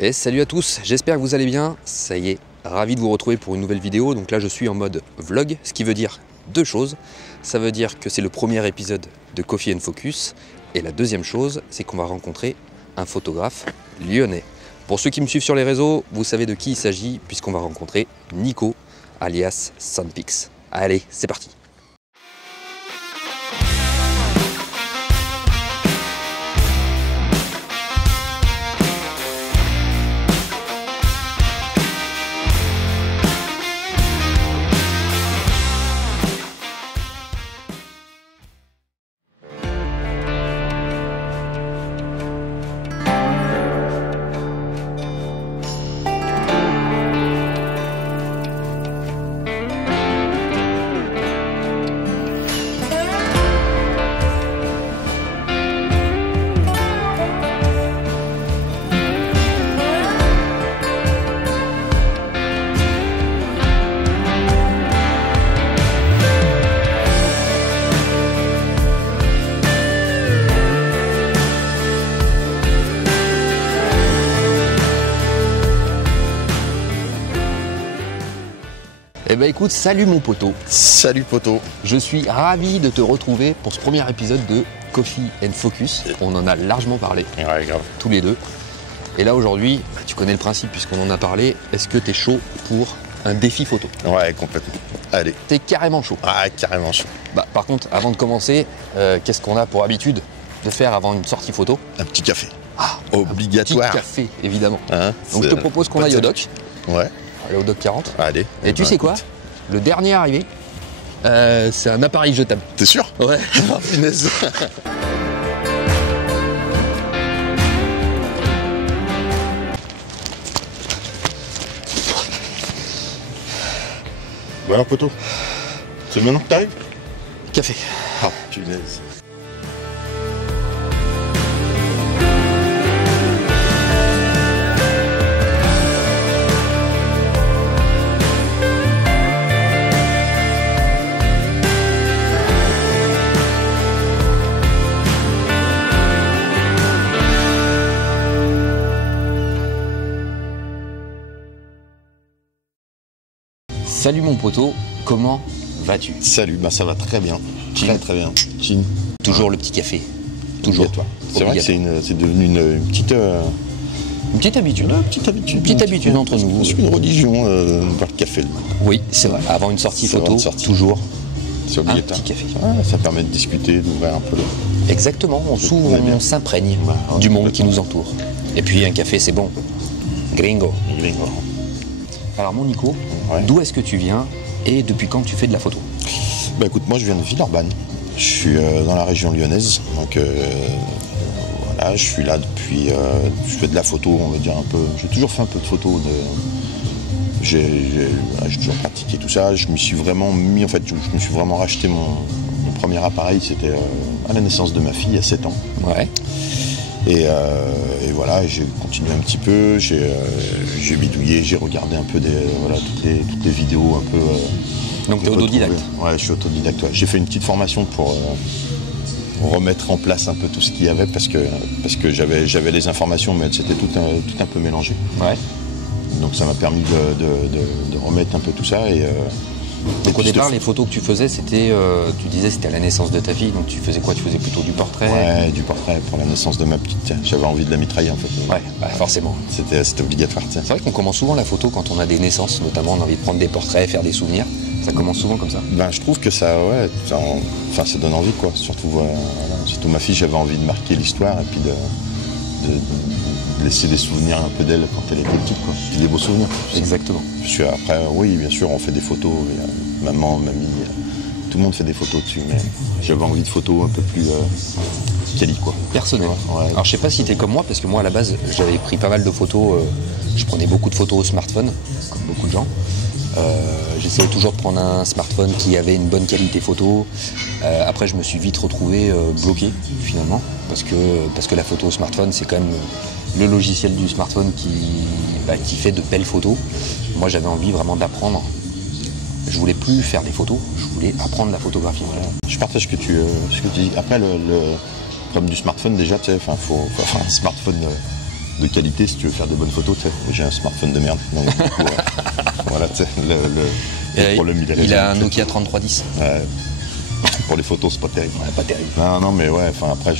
Et salut à tous, j'espère que vous allez bien. Ça y est, ravi de vous retrouver pour une nouvelle vidéo. Donc là je suis en mode vlog, ce qui veut dire deux choses. Ça veut dire que c'est le premier épisode de Coffee and Focus. Et la deuxième chose, c'est qu'on va rencontrer un photographe lyonnais. Pour ceux qui me suivent sur les réseaux, vous savez de qui il s'agit, puisqu'on va rencontrer Nico, alias Sunpix. Allez, c'est parti. Eh ben écoute, salut mon poteau. Salut poteau. Je suis ravi de te retrouver pour ce premier épisode de Coffee and Focus. On en a largement parlé, Ouais, grave. tous les deux. Et là aujourd'hui, tu connais le principe puisqu'on en a parlé. Est-ce que tu es chaud pour un défi photo? Ouais, complètement. Allez. T'es carrément chaud. Ah, carrément chaud. Bah, par contre, avant de commencer, qu'est-ce qu'on a pour habitude de faire avant une sortie photo? Un petit café. Ah, obligatoire. Un petit café, évidemment. Hein, Donc je te propose qu'on aille au doc. Ouais. Allez au doc 40. Allez. Et tu sais quoi? Le dernier arrivé, c'est un appareil jetable. T'es sûr? Ouais. Oh, punaise. Bon alors poteau, c'est maintenant que t'arrives? Café. Ah, punaise. Salut mon poteau, comment vas-tu? Salut, bah ça va très bien. Très bien. Chin. Toujours le petit café. Toujours. Obligatoire. C'est vrai que c'est devenu une petite... Une petite habitude. Une petite habitude entre nous. C'est une religion, boire le café. Oui, c'est vrai. Avant une sortie photo, toujours C'est un obligatoire. petit café. Ah, ça permet de discuter, d'ouvrir un peu le... Exactement, on s'ouvre, est bien. on s'imprègne Ouais, du monde qui complètement. nous entoure. Et puis un café, c'est bon. Gringo. Alors mon Nico, Ouais. d'où est-ce que tu viens et depuis quand tu fais de la photo? Bah écoute, moi je viens de Villeurbanne. Je suis dans la région lyonnaise. Donc voilà, je suis là depuis... je fais de la photo, on va dire un peu... J'ai toujours fait un peu de photo. J'ai toujours pratiqué tout ça. Je me suis vraiment mis... En fait, je me suis vraiment racheté mon premier appareil. C'était à la naissance de ma fille, à 7 ans. Ouais. Et voilà, j'ai continué un petit peu, j'ai bidouillé, j'ai regardé un peu toutes les vidéos un peu... Donc t'es autodidacte? Ouais, je suis autodidacte. Ouais. J'ai fait une petite formation pour remettre en place un peu tout ce qu'il y avait parce que j'avais les informations, mais c'était tout un peu mélangé. Ouais. Donc ça m'a permis de remettre un peu tout ça. Donc au départ, les photos que tu faisais, c'était, tu disais, c'était à la naissance de ta fille, donc tu faisais quoi? Tu faisais plutôt du portrait? Ouais, du portrait pour la naissance de ma petite. Tiens, j'avais envie de la mitrailler en fait. Ouais, bah, forcément. C'était obligatoire. Tiens. C'est vrai qu'on commence souvent la photo quand on a des naissances, notamment on a envie de prendre des portraits, faire des souvenirs. Ça commence souvent comme ça. Ben, je trouve que ça donne envie quoi. Surtout ma fille, j'avais envie de marquer l'histoire et puis de laisser des souvenirs un peu d'elle quand elle était petite quoi. Des beaux souvenirs. Exactement. Après, oui, bien sûr, on fait des photos. Maman, mamie, tout le monde fait des photos dessus, mais j'avais envie de photos un peu plus quali quoi. Personnel. Ouais. Alors je sais pas si t'es comme moi, parce que moi à la base j'avais pris pas mal de photos, je prenais beaucoup de photos au smartphone, comme beaucoup de gens. J'essayais toujours de prendre un smartphone qui avait une bonne qualité photo. Après, je me suis vite retrouvé bloqué finalement, parce que la photo au smartphone, c'est quand même le logiciel du smartphone qui fait de belles photos. Moi, j'avais envie vraiment d'apprendre. Je voulais plus faire des photos, je voulais apprendre la photographie. Voilà. Je partage ce que tu dis. Après, le problème du smartphone, déjà, tu sais, faut avoir un smartphone de qualité si tu veux faire des bonnes photos. J'ai un smartphone de merde. Donc, du coup, voilà, tu sais, le problème, il a un Nokia 3310. Ouais. Pour les photos, c'est pas terrible. Ouais, pas terrible. Non, mais ouais, enfin après,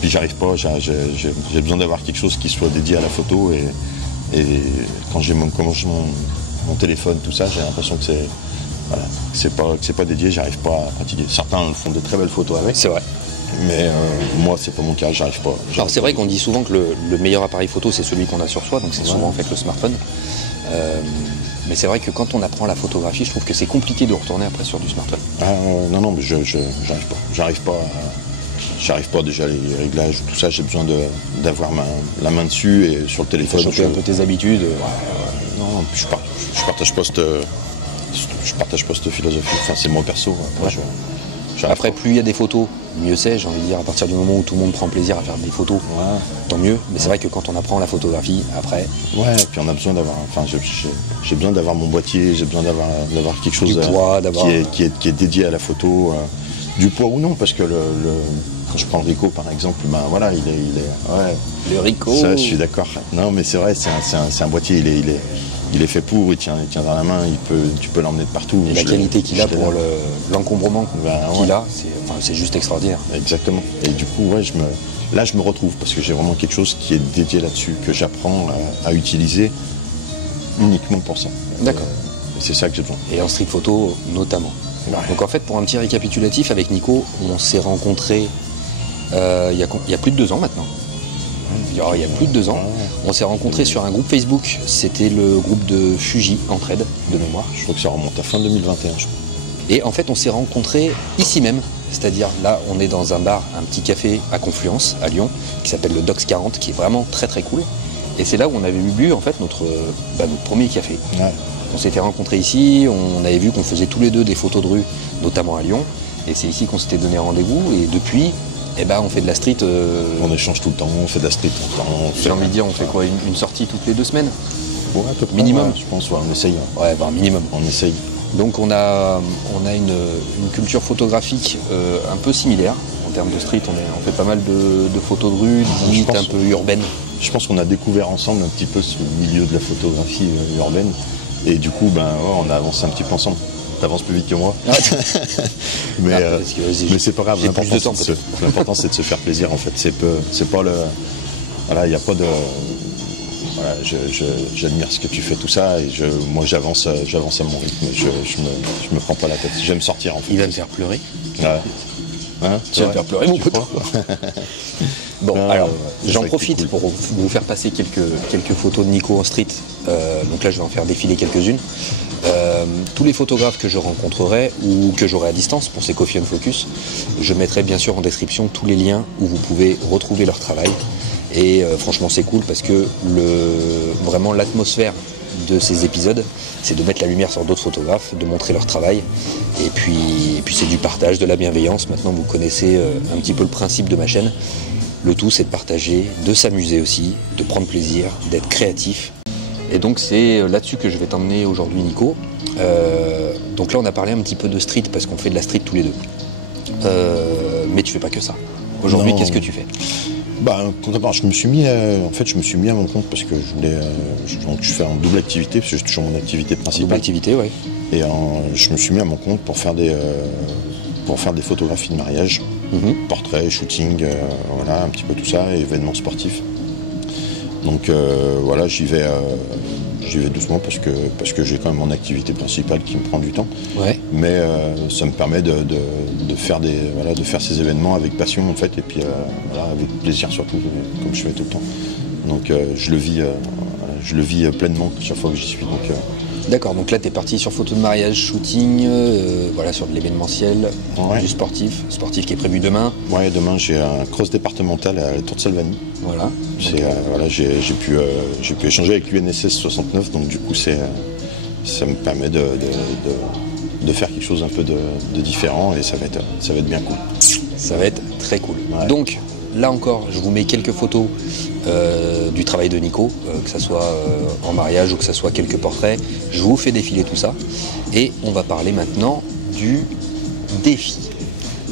puis j'arrive pas, j'ai besoin d'avoir quelque chose qui soit dédié à la photo et quand j'ai mon téléphone, tout ça, j'ai l'impression que c'est pas dédié, j'arrive pas à pratiquer. Certains font de très belles photos avec. C'est vrai. Mais moi, c'est pas mon cas, j'arrive pas. Alors c'est vrai qu'on dit souvent que le meilleur appareil photo, c'est celui qu'on a sur soi, donc c'est souvent en fait le smartphone. Mais c'est vrai que quand on apprend la photographie, je trouve que c'est compliqué de retourner après sur du smartphone. Non, mais j'arrive pas. J'arrive pas déjà les réglages, tout ça, j'ai besoin d'avoir la main dessus et sur le téléphone. Changer un peu tes habitudes. Non, je partage pas cette philosophie. Enfin, c'est moi perso. Après, plus il y a des photos, mieux c'est, j'ai envie de dire, à partir du moment où tout le monde prend plaisir à faire des photos, tant mieux. Mais c'est vrai que quand on apprend la photographie, après... Ouais, et puis on a besoin d'avoir... Enfin, j'ai besoin d'avoir mon boîtier, j'ai besoin d'avoir quelque chose du poids, qui est dédié à la photo. Du poids ou non, parce que quand je prends le Ricoh, par exemple, ben voilà, il est... Le Ricoh. Ça, je suis d'accord. Non, mais c'est vrai, c'est un boîtier, il est fait pour, il tient dans la main, tu peux l'emmener de partout. Et la qualité qu'il a pour l'encombrement qu'il a, c'est juste extraordinaire. Exactement. Et du coup, ouais, là, je me retrouve, parce que j'ai vraiment quelque chose qui est dédié là-dessus, que j'apprends à utiliser uniquement pour ça. D'accord. Et c'est ça que j'ai besoin. Et en street photo, notamment. Ouais. Donc en fait, pour un petit récapitulatif, avec Nico, on s'est rencontrés il y a plus de 2 ans maintenant. Il y a plus de 2 ans. On s'est rencontrés sur un groupe Facebook. C'était le groupe de Fuji, Entraide, de mémoire. Je crois que ça remonte à fin 2021, je crois. Et en fait, on s'est rencontrés ici même. C'est-à-dire, là, on est dans un bar, un petit café à Confluence, à Lyon, qui s'appelle le Dox 40, qui est vraiment très très cool. Et c'est là où on avait bu, en fait, notre premier café. Ouais. On s'était rencontrés ici, on avait vu qu'on faisait tous les deux des photos de rue, notamment à Lyon. Et c'est ici qu'on s'était donné rendez-vous. Et depuis... on fait de la street. On échange tout le temps, on fait de la street tout le temps. J'ai envie de dire, on fait quoi, une sortie toutes les 2 semaines? Ouais, à peu près, minimum. Je pense, on essaye. Ouais, minimum. On essaye. Donc on a une culture photographique un peu similaire. En termes de street, on fait pas mal de photos de rue, limite un peu urbaines. Je pense qu'on a découvert ensemble un petit peu ce milieu de la photographie urbaine. Et du coup, on a avancé un petit peu ensemble. T'avances plus vite que moi. Mais c'est pas grave. L'important, c'est de se faire plaisir, en fait. C'est pas le... Voilà, il n'y a pas de... Voilà, j'admire ce que tu fais, tout ça, et moi j'avance à mon rythme. Je me prends pas la tête. J'aime sortir, en fait. Il va me faire pleurer. Ouais. Hein, tu vas me faire pleurer, mon pote. Bon, alors, j'en profite pour vous faire passer quelques photos de Nico en street. Donc là, je vais en faire défiler quelques-unes. Tous les photographes que je rencontrerai ou que j'aurai à distance pour ces Coffee and Focus, je mettrai bien sûr en description tous les liens où vous pouvez retrouver leur travail. Et franchement, c'est cool parce que vraiment l'atmosphère de ces épisodes, c'est de mettre la lumière sur d'autres photographes, de montrer leur travail. Et puis c'est du partage, de la bienveillance. Maintenant, vous connaissez un petit peu le principe de ma chaîne. Le tout, c'est de partager, de s'amuser aussi, de prendre plaisir, d'être créatif. Et donc, c'est là-dessus que je vais t'emmener aujourd'hui, Nico. Donc là, on a parlé un petit peu de street parce qu'on fait de la street tous les deux. Mais tu fais pas que ça. Aujourd'hui, qu'est-ce que tu fais ? Je me suis mis à mon compte parce que je fais en double activité, parce que j'ai toujours mon activité principale. Double activité, oui. Et je me suis mis à mon compte pour faire des photographies de mariage, portraits, shooting, voilà, un petit peu tout ça, et événements sportifs. Donc j'y vais doucement parce que j'ai quand même mon activité principale qui me prend du temps. Ouais. Mais ça me permet de faire ces événements avec passion en fait, et puis avec plaisir surtout, comme je fais tout le temps. Donc je le vis pleinement chaque fois que j'y suis. D'accord, donc là tu es parti sur photo de mariage, shooting, sur de l'événementiel, du sportif qui est prévu demain. Ouais, demain j'ai un cross départemental à la Tour de Salvani. Voilà. J'ai pu échanger avec l'UNSS 69, donc du coup ça me permet de faire quelque chose un peu de différent, et ça va être bien cool. Ça va être très cool. Ouais. Donc là encore, je vous mets quelques photos du travail de Nico, que ce soit en mariage ou que ce soit quelques portraits. Je vous fais défiler tout ça et on va parler maintenant du défi.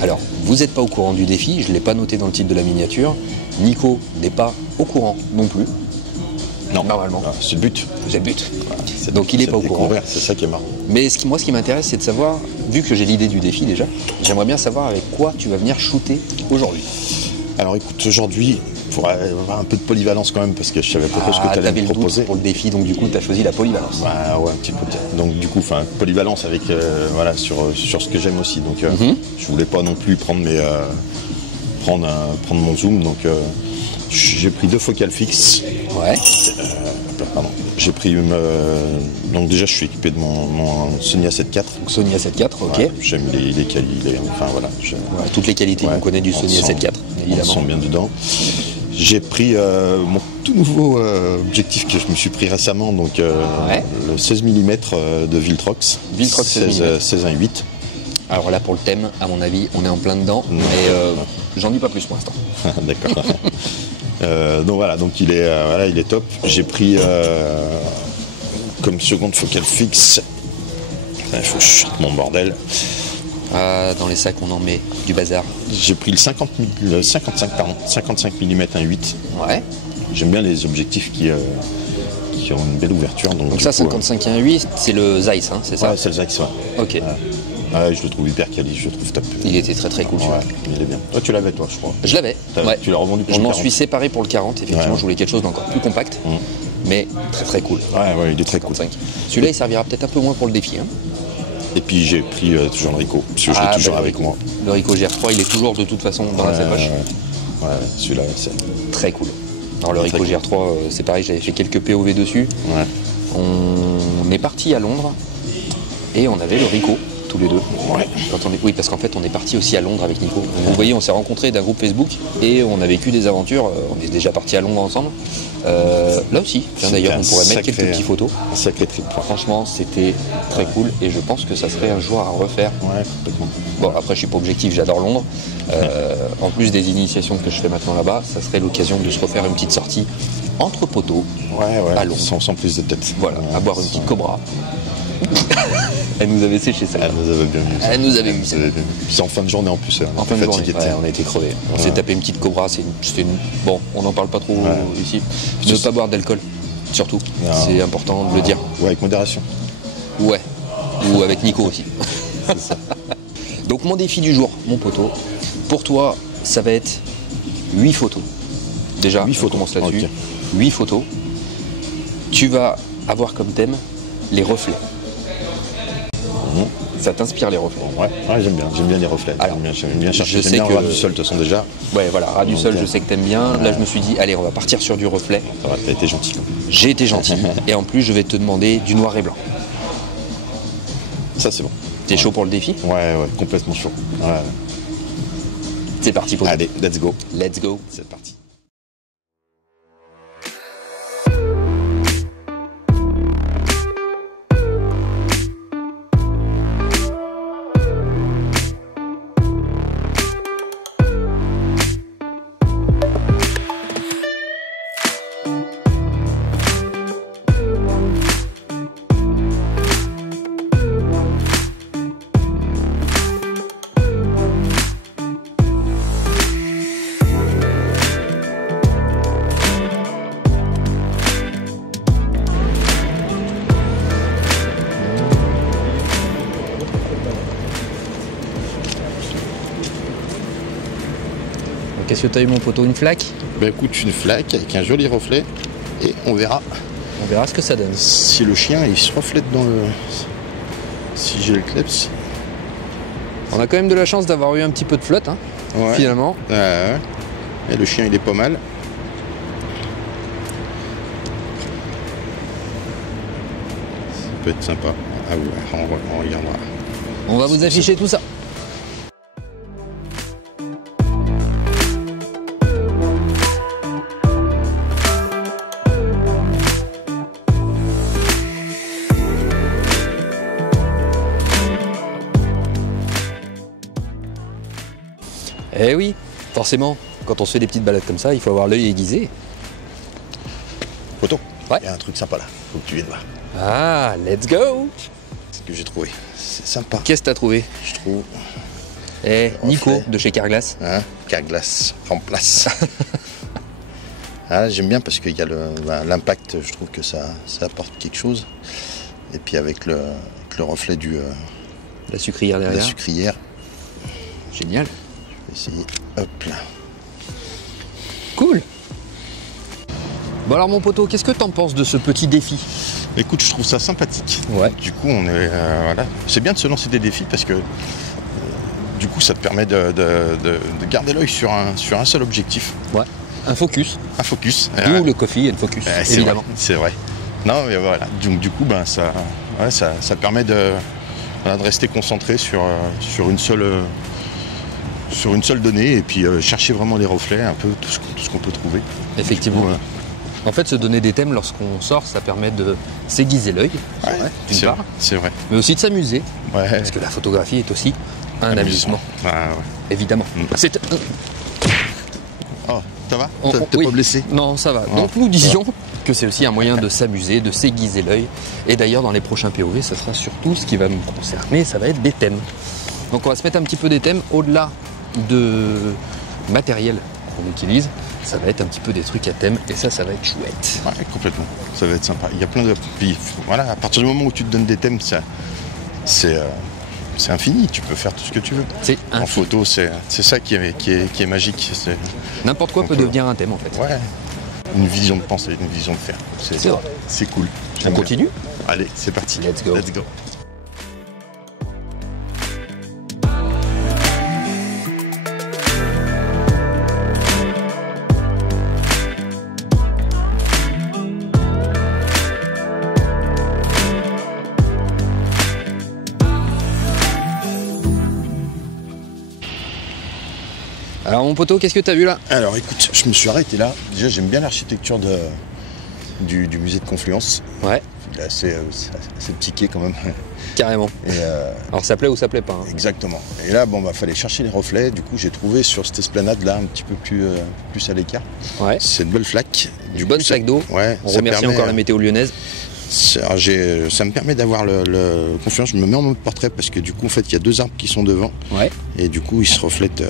Alors, vous n'êtes pas au courant du défi, je ne l'ai pas noté dans le titre de la miniature. Nico n'est pas au courant non plus. Non. Normalement. C'est le but. J'ai le but. Voilà, Donc il est pas au courant. C'est ça qui est marrant. Mais moi, ce qui m'intéresse, c'est de savoir, vu que j'ai l'idée du défi déjà, j'aimerais bien savoir avec quoi tu vas venir shooter aujourd'hui. Alors écoute, aujourd'hui, il faudra avoir un peu de polyvalence quand même, parce que je savais pas ce que tu allais me proposer. Pour le défi, donc du coup, tu as choisi la polyvalence. Bah, ouais, un petit peu. Donc du coup, polyvalence avec voilà, sur ce que j'aime aussi. Donc je voulais pas non plus prendre mon zoom. Donc j'ai pris 2 focales fixes. Ouais. Pardon. J'ai pris donc déjà je suis équipé de mon Sony A7 IV. Donc Sony A7 IV, ok. Ouais, j'aime les qualités, enfin voilà. Ouais, toutes les qualités qu'on connaît du Sony A7 IV, évidemment. On sent bien dedans. J'ai pris mon tout nouveau objectif que je me suis pris récemment, donc le 16 mm de Viltrox. Viltrox 16 1.8. Alors là, pour le thème, à mon avis, on est en plein dedans, mais j'en dis pas plus pour l'instant. D'accord. Donc voilà, donc il est top. J'ai pris comme seconde focale fixe. Il faut que je sorte mon bordel. Dans les sacs, on en met du bazar. J'ai pris le 55 mm 1.8. Ouais. J'aime bien les objectifs qui ont une belle ouverture. Donc ça, 55 1.8, c'est le Zeiss, hein, c'est ça? Ouais, c'est le Zeiss, ouais. Ok. Ouais, je le trouve hyper quali, je le trouve top. Il était très très cool, celui-là. Il est bien. Toi, tu l'avais, toi, je crois. Je l'avais. Ouais. Tu l'as revendu pour Je le m'en 40. suis séparé pour le 40, effectivement, je voulais quelque chose d'encore plus compact, mais très très cool. Ouais, il est très 55. Cool. Celui-là, il servira peut-être un peu moins pour le défi. Hein. Et puis j'ai pris toujours le Ricoh, parce que je l'ai toujours avec moi. Le Ricoh GR3, il est toujours de toute façon dans la sacoche. Ouais, celui-là, c'est très cool. Alors le Ricoh GR3, c'est pareil, j'avais fait quelques POV dessus. Ouais. On est parti à Londres et on avait le Ricoh, tous les deux. Ouais. Oui, parce qu'en fait, on est parti aussi à Londres avec Nico. Vous voyez, on s'est rencontrés d'un groupe Facebook et on a vécu des aventures. On est déjà parti à Londres ensemble. Là aussi, d'ailleurs, on pourrait mettre quelques petites photos. Un sacré trip. Franchement, c'était très cool et je pense que ça serait un jour à refaire. Ouais, complètement. Bon, après, je suis pas objectif, j'adore Londres. En plus des initiations que je fais maintenant là-bas, ça serait l'occasion de se refaire une petite sortie entre poteaux à Londres. Sans prise de tête. Voilà, à boire une petite Cobra. Elle nous avait séché ça. Elle nous avait bien vu. Elle nous avait vu ça. C'est en fin de journée en plus. En fin de journée, on a été crevés. On s'est tapé une petite Cobra. Bon, on n'en parle pas trop ici. Ne pas boire d'alcool, surtout. C'est important de le dire. Ouais, avec modération. Ouais. Ou avec Nico aussi. C'est ça. Donc mon défi du jour, mon poteau, pour toi, ça va être 8 photos. Déjà, 8 photos. On commence là-dessus. Okay. 8 photos. Tu vas avoir comme thème les reflets. Ça t'inspire les reflets? Ouais, j'aime bien les reflets. Alors, j'aime bien chercher. J'aime bien ras du sol de toute façon déjà. Ouais, voilà, ras du sol, je sais que t'aimes bien. Là, je me suis dit, allez, on va partir sur du reflet. Ça va, t'as été gentil. J'ai été gentil. Et en plus, je vais te demander du noir et blanc. Ça, c'est bon. T'es chaud pour le défi? Ouais, complètement chaud. Ouais. C'est parti pour Allez, let's go. Let's go. C'est parti. Qu'est-ce que tu as eu, mon poteau? Une flaque? Bah écoute, une flaque avec un joli reflet et on verra. On verra ce que ça donne. Si le chien il se reflète dans le... Si j'ai le kleps. On a quand même de la chance d'avoir eu un petit peu de flotte, hein, finalement. Et le chien il est pas mal. Ça peut être sympa. Ah ouais, on regardera. On va vous afficher tout ça. Eh oui, forcément, quand on se fait des petites balades comme ça, il faut avoir l'œil aiguisé. Photo. Ouais. Il y a un truc sympa là, faut que tu viennes voir. Ah, let's go. C'est ce que j'ai trouvé, c'est sympa. Qu'est-ce que t'as trouvé? Je trouve... Nico, de chez Carglass. Hein, Carglass, en place. Ah, j'aime bien parce qu'il y a l'impact, je trouve que ça apporte quelque chose. Et puis avec le reflet la sucrière derrière. La sucrière. Génial. Je vais essayer. Hop là. Cool. Bon alors mon poteau, qu'est-ce que t'en penses de ce petit défi? Écoute, je trouve ça sympathique. Ouais. Du coup, on est voilà. C'est bien de se lancer des défis parce que du coup, ça te permet de garder l'œil sur un seul objectif. Ouais. Un focus. Un focus. D'où le coffee and focus. Évidemment. C'est vrai. Non, mais voilà. Donc du coup, ça permet de rester concentré sur une seule donnée et puis chercher vraiment les reflets, un peu tout ce qu'on peut trouver. Effectivement. Voilà. En fait, se donner des thèmes lorsqu'on sort, ça permet de s'aiguiser l'œil, d'une part. C'est vrai. Mais aussi de s'amuser. Ouais. Parce que la photographie est aussi un amusement. Ouais. Évidemment. C'est... Oh, ça va? T'es pas blessé? Non, ça va. Oh. Donc nous disions que c'est aussi un moyen de s'amuser, de s'aiguiser l'œil. Et d'ailleurs, dans les prochains POV, ça sera surtout ce qui va me concerner, ça va être des thèmes. Donc on va se mettre un petit peu des thèmes au-delà de matériel qu'on utilise. Ça va être un petit peu des trucs à thème et ça va être chouette. Ouais, complètement. Ça va être sympa. Il y a plein de... Puis, voilà, à partir du moment où tu te donnes des thèmes, c'est infini. Tu peux faire tout ce que tu veux. En photo, c'est ça qui est magique. N'importe quoi peut devenir un thème en fait. Ouais. Une vision de pensée, une vision de faire. C'est cool. On continue? Allez, c'est parti. Let's go. Alors mon poteau, qu'est-ce que tu as vu là? Alors écoute, je me suis arrêté là. Déjà j'aime bien l'architecture du musée de Confluence. Ouais. Il est assez piqué quand même. Carrément. Alors ça plaît ou ça plaît pas hein. Exactement. Et là fallait chercher les reflets. Du coup j'ai trouvé sur cette esplanade là un petit peu plus à l'écart. Ouais. C'est une belle flaque. Une bonne flaque d'eau. Ouais. On remercie encore la météo lyonnaise. Ça me permet d'avoir le Confluence. Je me mets en mode portrait parce que du coup en fait il y a deux arbres qui sont devant. Ouais. Et du coup ils se reflètent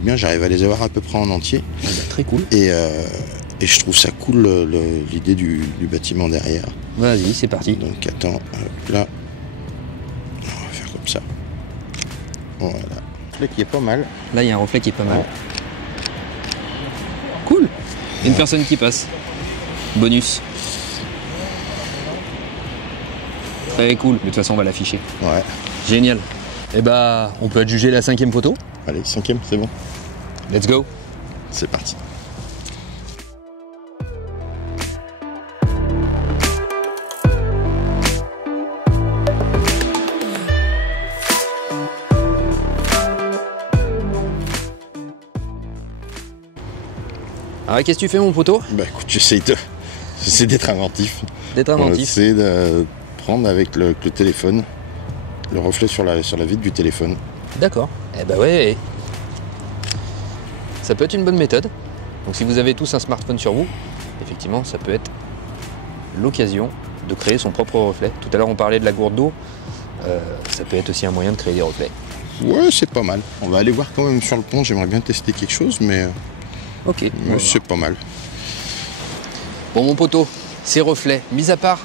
bien. J'arrive à les avoir à peu près en entier. Ouais, très cool. Et je trouve ça cool l'idée du bâtiment derrière. Vas-y, c'est parti. Donc attends, là, on va faire comme ça. Voilà. Le reflet qui est pas mal. Là il y a un reflet qui est pas mal. Cool. Une personne qui passe. Bonus. Très cool, mais de toute façon on va l'afficher. Ouais. Génial. Et on peut adjuger la 5e photo. Allez, 5e, c'est bon. Let's go. C'est parti. Alors qu'est-ce que tu fais mon poteau? Écoute, j'essaie d'être inventif. J'essaie de prendre avec le téléphone le reflet sur la vitre du téléphone. D'accord. Ouais. Ça peut être une bonne méthode. Donc si vous avez tous un smartphone sur vous, effectivement ça peut être l'occasion de créer son propre reflet. Tout à l'heure on parlait de la gourde d'eau. Ça peut être aussi un moyen de créer des reflets. Ouais, c'est pas mal. On va aller voir quand même sur le pont. J'aimerais bien tester quelque chose, mais... Ok. Mais c'est pas mal. Bon mon poteau, ces reflets, mis à part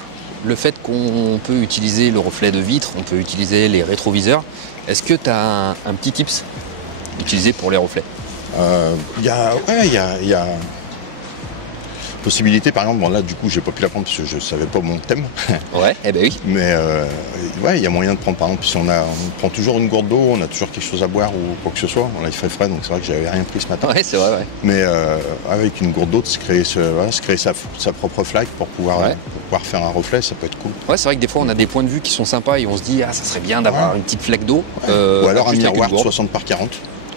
le fait qu'on peut utiliser le reflet de vitre, on peut utiliser les rétroviseurs, est-ce que tu as un petit tips utilisé pour les reflets? Il y a possibilité, par exemple, là du coup j'ai pas pu la prendre parce que je savais pas mon thème. Ouais, oui. Mais il y a moyen de prendre, par exemple, si on prend toujours une gourde d'eau, on a toujours quelque chose à boire ou quoi que ce soit. Là il fait frais, donc c'est vrai que j'avais rien pris ce matin. Ouais, c'est vrai, ouais. Mais avec une gourde d'eau, se créer sa propre flaque pour pouvoir faire un reflet, ça peut être cool. Ouais, c'est vrai que des fois on a des points de vue qui sont sympas et on se dit ça serait bien d'avoir une petite flaque d'eau. Ou alors un miroir 60 par 40.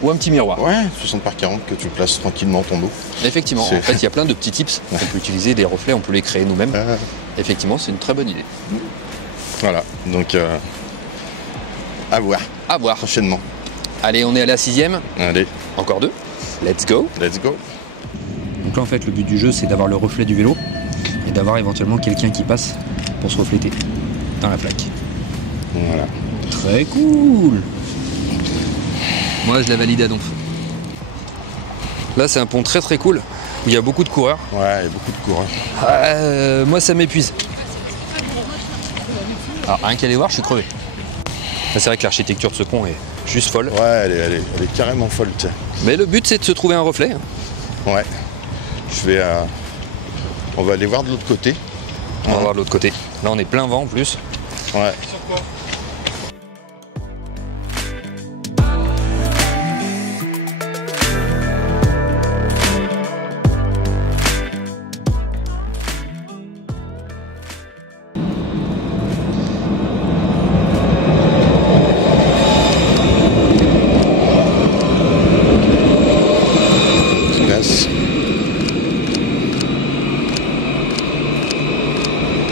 Ou un petit miroir. Ouais, 60 par 40 que tu places tranquillement ton eau. Effectivement, en fait il y a plein de petits tips. On peut utiliser des reflets, on peut les créer nous-mêmes. Effectivement, c'est une très bonne idée. Voilà, donc à voir. À voir. Prochainement. Allez, on est à la 6e. Allez. Encore 2. Let's go. Let's go. Donc là en fait le but du jeu c'est d'avoir le reflet du vélo et d'avoir éventuellement quelqu'un qui passe pour se refléter dans la plaque. Voilà. Très cool. Moi je la valide à donf. Là c'est un pont très très cool. où il y a beaucoup de coureurs. Ouais, il y a beaucoup de coureurs. Moi, ça m'épuise. Alors, rien qu'à aller voir, je suis crevé. C'est vrai que l'architecture de ce pont est juste folle. Ouais, elle est carrément folle, tiens. Mais le but, c'est de se trouver un reflet. Ouais. On va aller voir de l'autre côté. On va voir de l'autre côté. Là, on est plein vent en plus. Ouais.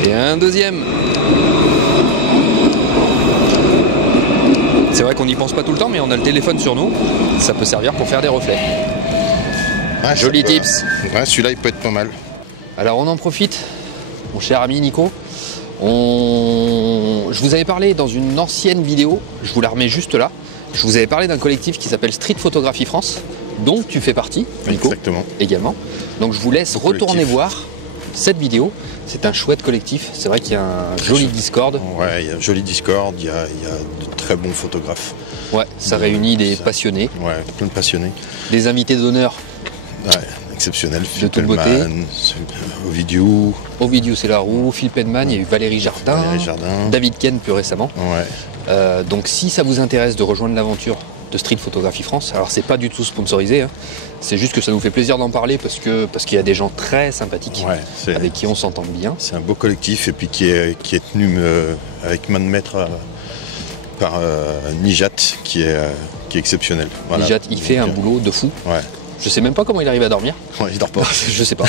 Et un deuxième. C'est vrai qu'on n'y pense pas tout le temps, mais on a le téléphone sur nous. Ça peut servir pour faire des reflets. Ouais, joli tips. Ouais, celui-là, il peut être pas mal. Alors on en profite, mon cher ami Nico. Je vous avais parlé dans une ancienne vidéo, je vous la remets juste là. Je vous avais parlé d'un collectif qui s'appelle Street Photography France, dont tu fais partie, Nico. Exactement. Également. Donc je vous laisse retourner voir cette vidéo. C'est un chouette collectif. C'est vrai qu'il y a un joli Discord. Ouais, il y a un joli Discord, il y a de très bons photographes. Ouais, ça réunit des passionnés. Ouais, plein de passionnés. Des invités d'honneur. Ouais, exceptionnel. De toute beauté. Ovidiu. Ovidiu, c'est la roue. Phil Penman, il y a eu Valérie Jardin. David Ken, plus récemment. Ouais. Donc si ça vous intéresse de rejoindre l'aventure de Street Photography France, alors c'est pas du tout sponsorisé, hein. C'est juste que ça nous fait plaisir d'en parler parce qu'il y a des gens très sympathiques avec qui on s'entend bien. C'est un beau collectif et puis qui est tenu avec main de maître par Nijat qui est exceptionnel. Voilà. Nijat, il fait un boulot de fou. Ouais. Je sais même pas comment il arrive à dormir. Ouais, il dort pas. Je sais pas.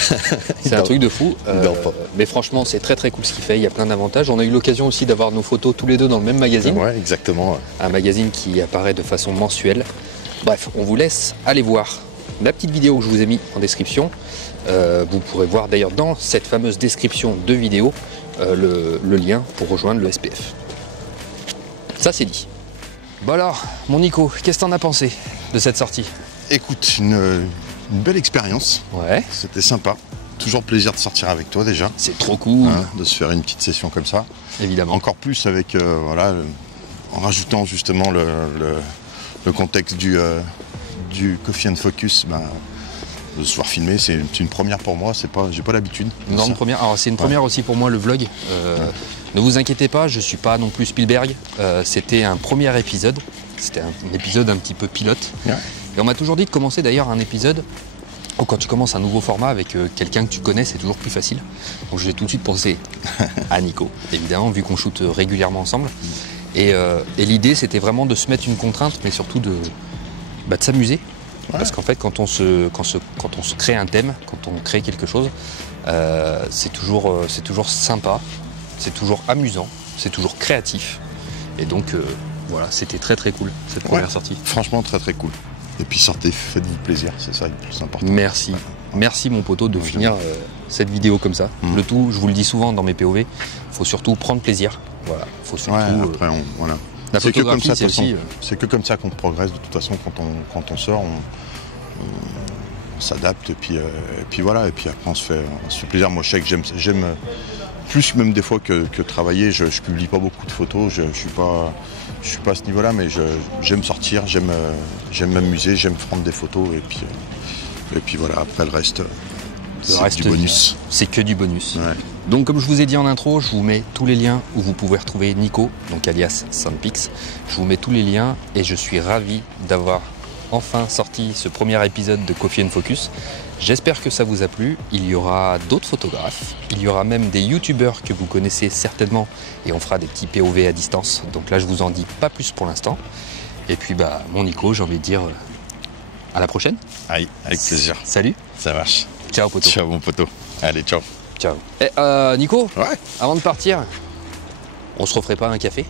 C'est un truc de fou. Il dort pas. Mais franchement, c'est très très cool ce qu'il fait. Il y a plein d'avantages. On a eu l'occasion aussi d'avoir nos photos tous les deux dans le même magazine. Ouais, exactement. Ouais. Un magazine qui apparaît de façon mensuelle. Bref, on vous laisse aller voir la petite vidéo que je vous ai mis en description. Vous pourrez voir d'ailleurs dans cette fameuse description de vidéo le lien pour rejoindre le SPF. Ça c'est dit. Bon alors, mon Nico, qu'est-ce que t'en as pensé de cette sortie ? Écoute, une belle expérience. Ouais. C'était sympa. Toujours plaisir de sortir avec toi déjà. C'est trop cool. Hein, de se faire une petite session comme ça. Évidemment. Encore plus avec, en rajoutant justement le contexte du Coffee and Focus. De se voir filmer, c'est une première pour moi. J'ai pas l'habitude. Une grande première. Alors c'est une première aussi pour moi le vlog. Ne vous inquiétez pas, je suis pas non plus Spielberg. C'était un premier épisode. C'était un épisode un petit peu pilote. Ouais. Et on m'a toujours dit de commencer d'ailleurs un épisode où quand tu commences un nouveau format avec quelqu'un que tu connais, c'est toujours plus facile. Donc j'ai tout de suite pensé à Nico, évidemment, vu qu'on shoot régulièrement ensemble. Et l'idée, c'était vraiment de se mettre une contrainte, mais surtout de s'amuser. Ouais. Parce qu'en fait, quand on se crée un thème, quand on crée quelque chose, c'est toujours sympa, c'est toujours amusant, c'est toujours créatif. Et donc, voilà, c'était très très cool cette première sortie. Franchement, très très cool. Et puis sortez, faites-vous plaisir, c'est ça le plus important. Merci. Merci mon poteau de finir cette vidéo comme ça. Le tout, je vous le dis souvent dans mes POV, il faut surtout prendre plaisir. Voilà. Faut surtout, après, voilà. La photographie, c'est aussi... C'est que comme ça qu'on progresse. De toute façon, quand on sort, on s'adapte et puis voilà. Et puis après, on se fait plaisir. Moi, je sais que j'aime plus même des fois que travailler. Je publie pas beaucoup de photos. Je suis pas à ce niveau-là, mais j'aime sortir, j'aime m'amuser, j'aime prendre des photos et puis voilà. Après le reste c'est du bonus. C'est que du bonus. Ouais. Donc comme je vous ai dit en intro, je vous mets tous les liens où vous pouvez retrouver Nico, donc alias Sandpix. Je vous mets tous les liens et je suis ravi d'avoir enfin sorti ce premier épisode de Coffee and Focus. J'espère que ça vous a plu. Il y aura d'autres photographes, il y aura même des youtubeurs que vous connaissez certainement et on fera des petits POV à distance. Donc là je vous en dis pas plus pour l'instant. Et puis mon Nico, j'ai envie de dire à la prochaine. Aïe, avec plaisir. Salut. Ça marche. Ciao poteau. Ciao mon poteau. Allez, ciao. Ciao. Nico, ouais. Avant de partir, on se referait pas un café ?